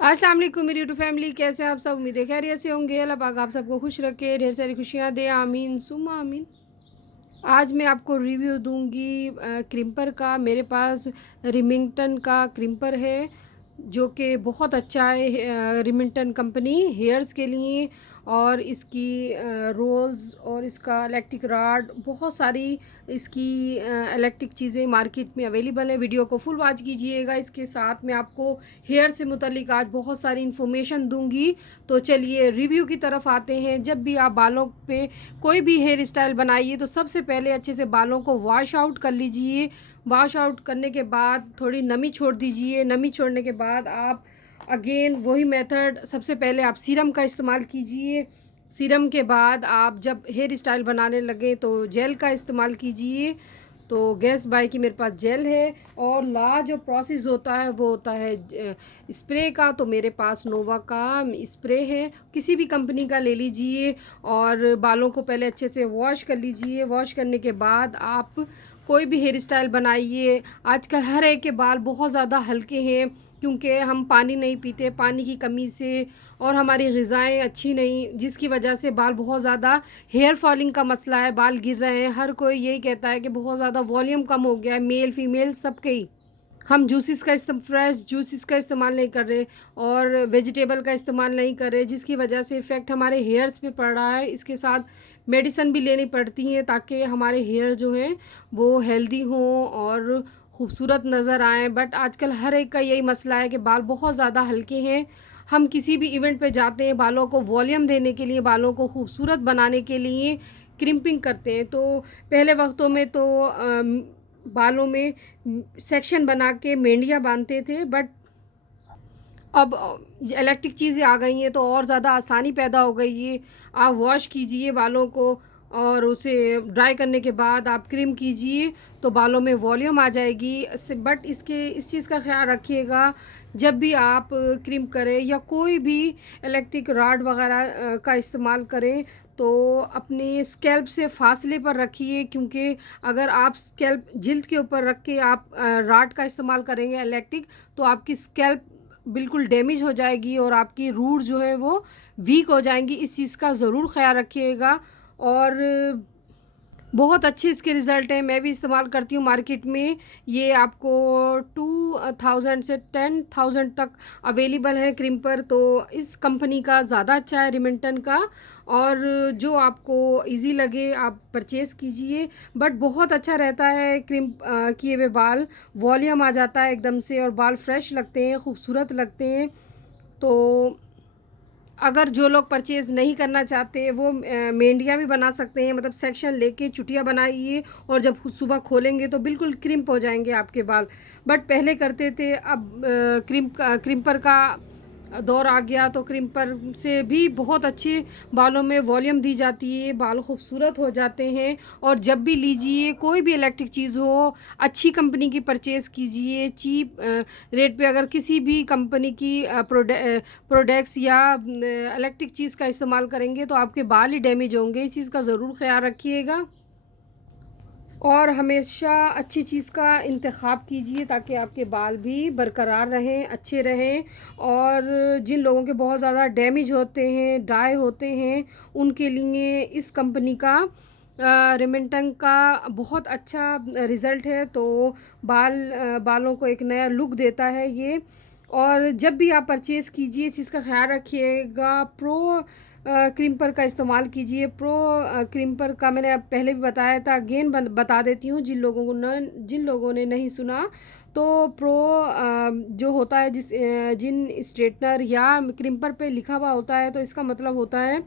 अस्सलाम वालेकुम मेरी यूट्यूब फैमिली, कैसे हैं आप सब? उम्मीद है खैरियत से होंगे। अल्लाह पाक आप सबको खुश रखे, ढेर सारी खुशियाँ दे, आमीन सुम्मा आमीन। आज मैं आपको रिव्यू दूंगी क्रिम्पर का। मेरे पास रिमिंगटन का क्रिम्पर है जो कि बहुत अच्छा है। रिमिंगटन कंपनी हेयर्स के लिए, और इसकी रोल्स और इसका इलेक्ट्रिक रॉड, बहुत सारी इसकी इलेक्ट्रिक चीज़ें मार्केट में अवेलेबल है। वीडियो को फुल वॉच कीजिएगा। इसके साथ मैं आपको हेयर से मुतल्लिक आज बहुत सारी इन्फॉर्मेशन दूंगी। तो चलिए रिव्यू की तरफ आते हैं। जब भी आप बालों पे कोई भी हेयर स्टाइल बनाइए तो सबसे पहले अच्छे से बालों को वॉश आउट कर लीजिए। वॉश आउट करने के बाद थोड़ी नमी छोड़ दीजिए। नमी छोड़ने के बाद आप अगेन वही मेथड, सबसे पहले आप सीरम का इस्तेमाल कीजिए। सीरम के बाद आप जब हेयर स्टाइल बनाने लगे तो जेल का इस्तेमाल कीजिए। तो गैस बाई की मेरे पास जेल है। और ला जो प्रोसेस होता है वो होता है स्प्रे का। तो मेरे पास नोवा का स्प्रे है, किसी भी कंपनी का ले लीजिए। और बालों को पहले अच्छे से वॉश कर लीजिए। वॉश करने के बाद आप कोई भी हेयर स्टाइल बनाइए। आजकल हर एक के बाल बहुत ज़्यादा हल्के हैं क्योंकि हम पानी नहीं पीते, पानी की कमी से, और हमारी ग़िज़ाएँ अच्छी नहीं, जिसकी वजह से बाल बहुत ज़्यादा हेयर फॉलिंग का मसला है, बाल गिर रहे हैं। हर कोई यही कहता है कि बहुत ज़्यादा वॉल्यूम कम हो गया है, मेल फीमेल सबके ही। हम जूसेस का फ्रेश जूसेस का इस्तेमाल नहीं कर रहे और वेजिटेबल का इस्तेमाल नहीं कर रहे, जिसकी वजह से इफ़ेक्ट हमारे हेयर्स पे पड़ रहा है। इसके साथ मेडिसिन भी लेनी पड़ती है ताकि हमारे हेयर जो हैं वो हेल्दी हों और खूबसूरत नज़र आएँ। बट आजकल हर एक का यही मसला है कि बाल बहुत ज़्यादा हल्के हैं। हम किसी भी इवेंट पे जाते हैं, बालों को वॉल्यूम देने के लिए, बालों को खूबसूरत बनाने के लिए क्रिम्पिंग करते हैं। तो पहले वक्तों में तो बालों में सेक्शन बना के मेंढियाँ बांधते थे, बट अब इलेक्ट्रिक चीज़ें आ गई हैं तो और ज़्यादा आसानी पैदा हो गई है। आप वॉश कीजिए बालों को और उसे ड्राई करने के बाद आप क्रीम कीजिए तो बालों में वॉल्यूम आ जाएगी। बट इस चीज़ का ख्याल रखिएगा, जब भी आप क्रीम करें या कोई भी इलेक्ट्रिक रॉड वगैरह का इस्तेमाल करें तो अपने स्कैल्प से फासले पर रखिए, क्योंकि अगर आप स्कैल्प जिल्द के ऊपर रख के आप रॉड का इस्तेमाल करेंगे इलेक्ट्रिक, तो आपकी स्कैल्प बिल्कुल डैमेज हो जाएगी और आपकी रूट जो है वो वीक हो जाएंगी। इस चीज़ का ज़रूर ख्याल रखिएगा। और बहुत अच्छे इसके रिज़ल्ट हैं, मैं भी इस्तेमाल करती हूँ। मार्केट में ये आपको 2000 से 10,000 तक अवेलेबल है क्रिम्पर। तो इस कंपनी का ज़्यादा अच्छा है, रिमिंटन का। और जो आपको इजी लगे आप परचेज़ कीजिए। बट बहुत अच्छा रहता है क्रिम किए हुए बाल, वॉल्यूम आ जाता है एकदम से और बाल फ्रेश लगते हैं, खूबसूरत लगते हैं। तो अगर जो लोग परचेज़ नहीं करना चाहते वो मेंढियाँ भी बना सकते हैं, मतलब सेक्शन लेके चुटिया बनाइए और जब सुबह खोलेंगे तो बिल्कुल क्रिम्प हो जाएंगे आपके बाल। बट पहले करते थे, अब क्रिम्पर का दौर आ गया तो क्रिम्पर से भी बहुत अच्छे बालों में वॉल्यूम दी जाती है, बाल खूबसूरत हो जाते हैं। और जब भी लीजिए कोई भी इलेक्ट्रिक चीज़ हो, अच्छी कंपनी की परचेज़ कीजिए। चीप रेट पे अगर किसी भी कंपनी की प्रोडक्ट्स या इलेक्ट्रिक चीज़ का इस्तेमाल करेंगे तो आपके बाल ही डैमेज होंगे। इस चीज़ का ज़रूर ख्याल रखिएगा और हमेशा अच्छी चीज़ का इंतखाब कीजिए ताकि आपके बाल भी बरकरार रहें, अच्छे रहें। और जिन लोगों के बहुत ज़्यादा डैमेज होते हैं, ड्राई होते हैं, उनके लिए इस कंपनी का रिमिंटन का बहुत अच्छा रिज़ल्ट है। तो बालों को एक नया लुक देता है ये। और जब भी आप परचेज़ कीजिए इस चीज़ का ख़्याल रखिएगा, प्रो क्रीम्पर का इस्तेमाल कीजिए। प्रो क्रीम्पर का मैंने अब पहले भी बताया था, अगेन बता देती हूँ जिन लोगों ने नहीं सुना। तो प्रो जो होता है, जिन स्ट्रेटनर या क्रीम्पर पे लिखा हुआ होता है तो इसका मतलब होता है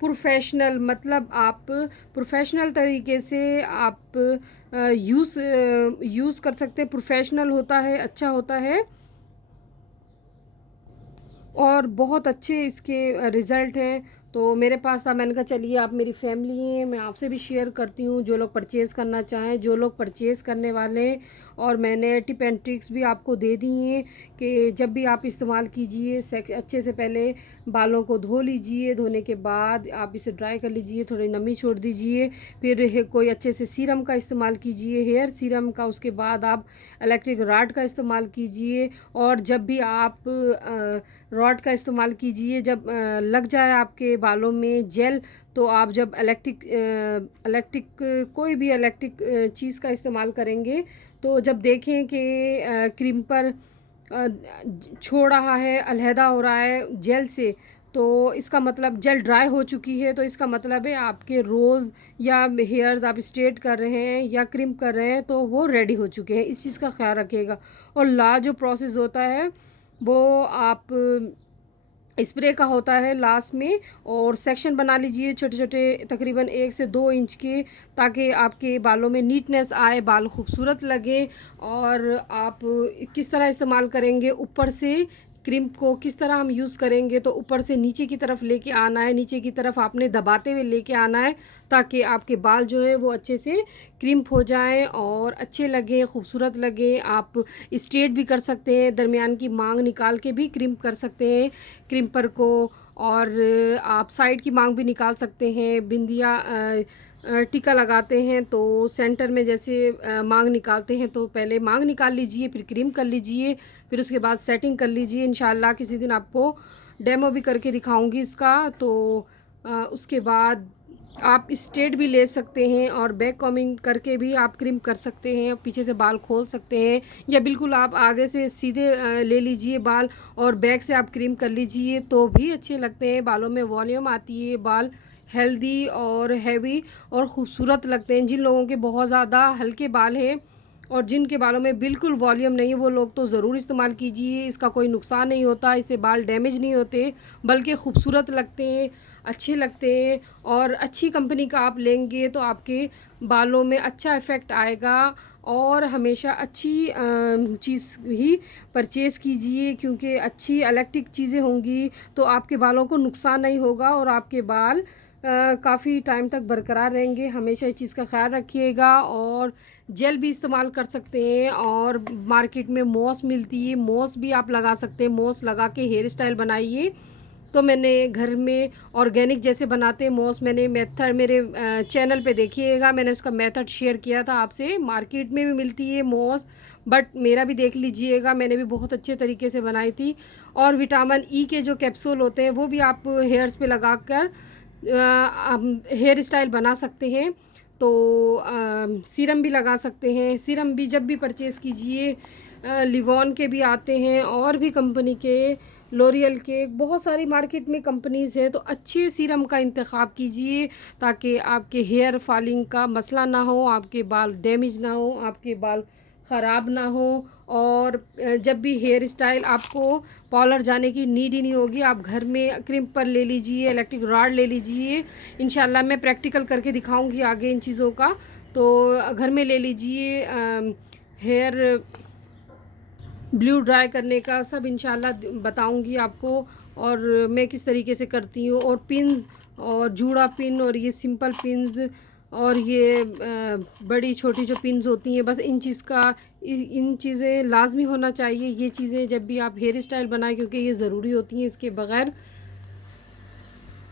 प्रोफेशनल। मतलब आप प्रोफेशनल तरीके से आप यूज़ कर सकते हैं। प्रोफेशनल होता है, अच्छा होता है और बहुत अच्छे इसके रिज़ल्ट हैं। तो मेरे पास था, मैंने कहा चलिए आप मेरी फैमिली हैं, मैं आपसे भी शेयर करती हूँ, जो लोग परचेज़ करना चाहें, जो लोग परचेज़ करने वाले हैं। और मैंने टिप एंड ट्रिक्स भी आपको दे दी हैं कि जब भी आप इस्तेमाल कीजिए अच्छे से पहले बालों को धो लीजिए, धोने के बाद आप इसे ड्राई कर लीजिए, थोड़ी नमी छोड़ दीजिए, फिर कोई अच्छे से सीरम का इस्तेमाल कीजिए, हेयर सीरम का। उसके बाद आप इलेक्ट्रिक रॉड का इस्तेमाल कीजिए। और जब भी आप रॉड का इस्तेमाल कीजिए, जब लग जाए आपके बालों में जेल, तो आप जब इलेक्ट्रिक कोई भी इलेक्ट्रिक चीज़ का इस्तेमाल करेंगे, तो जब देखें कि क्रीम छोड़ रहा है, अलहदा हो रहा है जेल से, तो इसका मतलब जेल ड्राई हो चुकी है, तो इसका मतलब है आपके रोज़ या हेयर्स आप स्ट्रेट कर रहे हैं या क्रिम्प कर रहे हैं, तो वो रेडी हो चुके हैं। इस चीज़ का ख्याल रखिएगा। और जो प्रोसेस होता है वो आप स्प्रे का होता है लास्ट में, और सेक्शन बना लीजिए छोटे छोटे, तकरीबन 1 से 2 इंच के, ताकि आपके बालों में नीटनेस आए, बाल खूबसूरत लगे। और आप किस तरह इस्तेमाल करेंगे, ऊपर से क्रीम को किस तरह हम यूज़ करेंगे, तो ऊपर से नीचे की तरफ लेके आना है, नीचे की तरफ आपने दबाते हुए लेके आना है, ताकि आपके बाल जो है वो अच्छे से क्रिम्प हो जाएं और अच्छे लगें, खूबसूरत लगें। आप स्ट्रेट भी कर सकते हैं, दरमियान की मांग निकाल के भी क्रिम्प कर सकते हैं क्रिम्पर को। और आप साइड की मांग भी निकाल सकते हैं, बिंदिया टीका लगाते हैं तो सेंटर में जैसे मांग निकालते हैं, तो पहले मांग निकाल लीजिए, फिर क्रीम कर लीजिए, फिर उसके बाद सेटिंग कर लीजिए। इंशाल्लाह किसी दिन आपको डेमो भी करके दिखाऊंगी इसका। तो उसके बाद आप स्ट्रेट भी ले सकते हैं, और बैक कॉमिंग करके भी आप क्रीम कर सकते हैं, पीछे से बाल खोल सकते हैं, या बिल्कुल आप आगे से सीधे ले लीजिए बाल और बैक से आप क्रीम कर लीजिए, तो भी अच्छे लगते हैं। बालों में वॉल्यूम आती है, बाल हेल्दी और हैवी और ख़ूबसूरत लगते हैं। जिन लोगों के बहुत ज़्यादा हल्के बाल हैं और जिनके बालों में बिल्कुल वॉल्यूम नहीं है, वो लोग तो ज़रूर इस्तेमाल कीजिए। इसका कोई नुकसान नहीं होता, इससे बाल डैमेज नहीं होते, बल्कि खूबसूरत लगते हैं, अच्छे लगते हैं। और अच्छी कंपनी का आप लेंगे तो आपके बालों में अच्छा इफ़ेक्ट आएगा। और हमेशा अच्छी चीज़ ही परचेज़ कीजिए, क्योंकि अच्छी इलेक्ट्रिक चीज़ें होंगी तो आपके बालों को नुकसान नहीं होगा और आपके बाल काफ़ी टाइम तक बरकरार रहेंगे। हमेशा इस चीज़ का ख्याल रखिएगा। और जेल भी इस्तेमाल कर सकते हैं, और मार्केट में मॉस मिलती है, मॉस भी आप लगा सकते हैं। मॉस लगा के हेयर स्टाइल बनाइए। तो मैंने घर में ऑर्गेनिक जैसे बनाते हैं मॉस, मैंने मेथड मेरे चैनल पे देखिएगा, मैंने उसका मेथड शेयर किया था आपसे। मार्केट में भी मिलती है मॉस, बट मेरा भी देख लीजिएगा, मैंने भी बहुत अच्छे तरीके से बनाई थी। और विटामिन ई के जो कैप्सूल होते हैं वो भी आप हेयर्स पे लगा कर हेयर स्टाइल बना सकते हैं। तो सीरम भी लगा सकते हैं। सीरम भी जब भी परचेज़ कीजिए, लिवॉन के भी आते हैं और भी कंपनी के, लॉरियल के, बहुत सारी मार्केट में कंपनीज़ है। तो अच्छे सीरम का इंतखाब कीजिए, ताकि आपके हेयर फॉलिंग का मसला ना हो, आपके बाल डैमेज ना हो, आपके बाल ख़राब ना हो। और जब भी हेयर स्टाइल आपको पार्लर जाने की नीड ही नहीं होगी, आप घर में क्रिम्पर ले लीजिए, इलेक्ट्रिक रॉड ले लीजिए। इंशाल्लाह मैं प्रैक्टिकल करके दिखाऊंगी आगे इन चीज़ों का। तो घर में ले लीजिए, हेयर ब्लू ड्राई करने का सब इंशाल्लाह बताऊंगी आपको, और मैं किस तरीके से करती हूँ। और पिन्स, और जूड़ा पिन, और ये सिंपल पिन्स, और ये बड़ी छोटी जो पिन्स होती हैं, बस इन चीज़ें लाजमी होना चाहिए। ये चीज़ें जब भी आप हेयर स्टाइल बनाएं, क्योंकि ये ज़रूरी होती हैं, इसके बगैर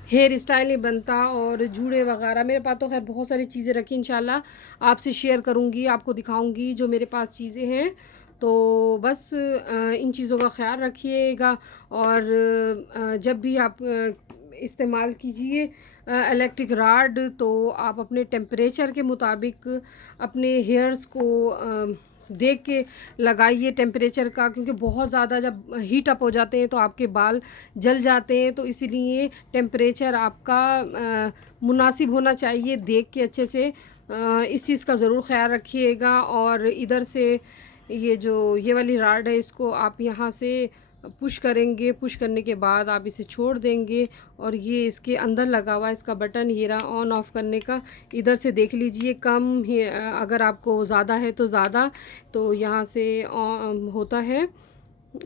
हेयर स्टाइल नहीं बनता। और जूड़े वगैरह मेरे पास तो खैर बहुत सारी चीज़ें रखी, इंशाल्लाह आपसे शेयर करूँगी, आपको दिखाऊँगी जो मेरे पास चीज़ें हैं। तो बस इन चीज़ों का ख्याल रखिएगा। और जब भी आप इस्तेमाल कीजिए इलेक्ट्रिक रॉड, तो आप अपने टेम्परेचर के मुताबिक अपने हेयर्स को देख के लगाइए टेम्परेचर का, क्योंकि बहुत ज़्यादा जब हीट अप हो जाते हैं तो आपके बाल जल जाते हैं। तो इसीलिए टेम्परेचर आपका मुनासिब होना चाहिए, देख के अच्छे से इस चीज़ का ज़रूर ख्याल रखिएगा। और इधर से ये वाली रॉड है, इसको आप यहाँ से पुश करेंगे, पुश करने के बाद आप इसे छोड़ देंगे, और ये इसके अंदर लगा हुआ है इसका बटन, ये रहा ऑन ऑफ़ करने का। इधर से देख लीजिए, कम ही अगर आपको ज़्यादा है तो ज़्यादा, तो यहाँ से होता है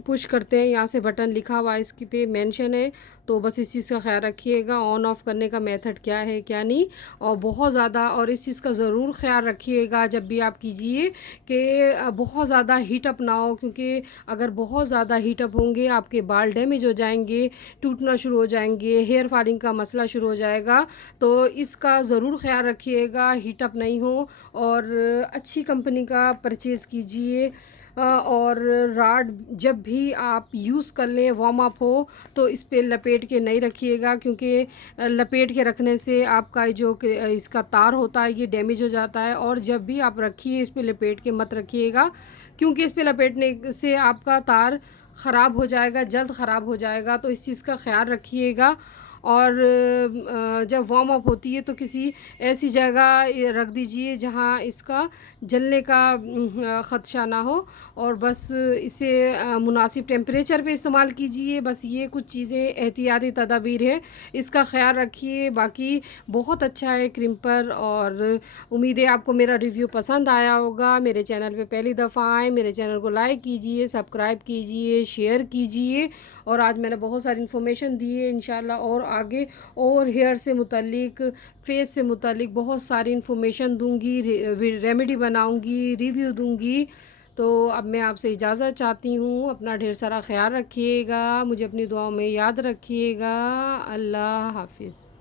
पुश करते हैं, यहाँ से बटन लिखा हुआ है, इसकी पे मेंशन है। तो बस इस चीज़ का ख़्याल रखिएगा ऑन ऑफ़ करने का मेथड क्या है क्या नहीं। और बहुत ज़्यादा, और इस चीज़ का ज़रूर ख़्याल रखिएगा जब भी आप कीजिए कि बहुत ज़्यादा हीट अप ना हो, क्योंकि अगर बहुत ज़्यादा हीट अप होंगे आपके बाल डैमेज हो जाएंगे, टूटना शुरू हो जाएंगे, हेयर फॉलिंग का मसला शुरू हो जाएगा। तो इसका ज़रूर ख़्याल रखिएगा हीट अप नहीं हो, और अच्छी कंपनी का परचेज़ कीजिए। और राड जब भी आप यूज़ कर लें, वार्म अप हो, तो इस पे लपेट के नहीं रखिएगा, क्योंकि लपेट के रखने से आपका जो इसका तार होता है ये डैमेज हो जाता है। और जब भी आप रखिए इस पे लपेट के मत रखिएगा, क्योंकि इस पे लपेटने से आपका तार ख़राब हो जाएगा, जल्द ख़राब हो जाएगा। तो इस चीज़ का ख़्याल रखिएगा। और जब वार्म अप होती है तो किसी ऐसी जगह रख दीजिए जहाँ इसका जलने का ख़दशा ना हो। और बस इसे मुनासिब टेम्परेचर पे इस्तेमाल कीजिए। बस ये कुछ चीज़ें एहतियाती तदाबीर है, इसका ख़्याल रखिए। बाकी बहुत अच्छा है क्रिम्पर, और उम्मीद है आपको मेरा रिव्यू पसंद आया होगा। मेरे चैनल पे पहली दफ़ा आए, मेरे चैनल को लाइक कीजिए, सब्सक्राइब कीजिए, शेयर कीजिए। और आज मैंने बहुत सारी इन्फॉर्मेशन दी है, इंशाल्लाह और आगे और हेयर से मुतल्लिक, फेस से मुतल्लिक बहुत सारी इन्फॉर्मेशन दूंगी, रेमेडी बनाऊंगी, रिव्यू दूंगी। तो अब मैं आपसे इजाज़त चाहती हूँ। अपना ढेर सारा ख्याल रखिएगा, मुझे अपनी दुआओं में याद रखिएगा। अल्लाह हाफिज़।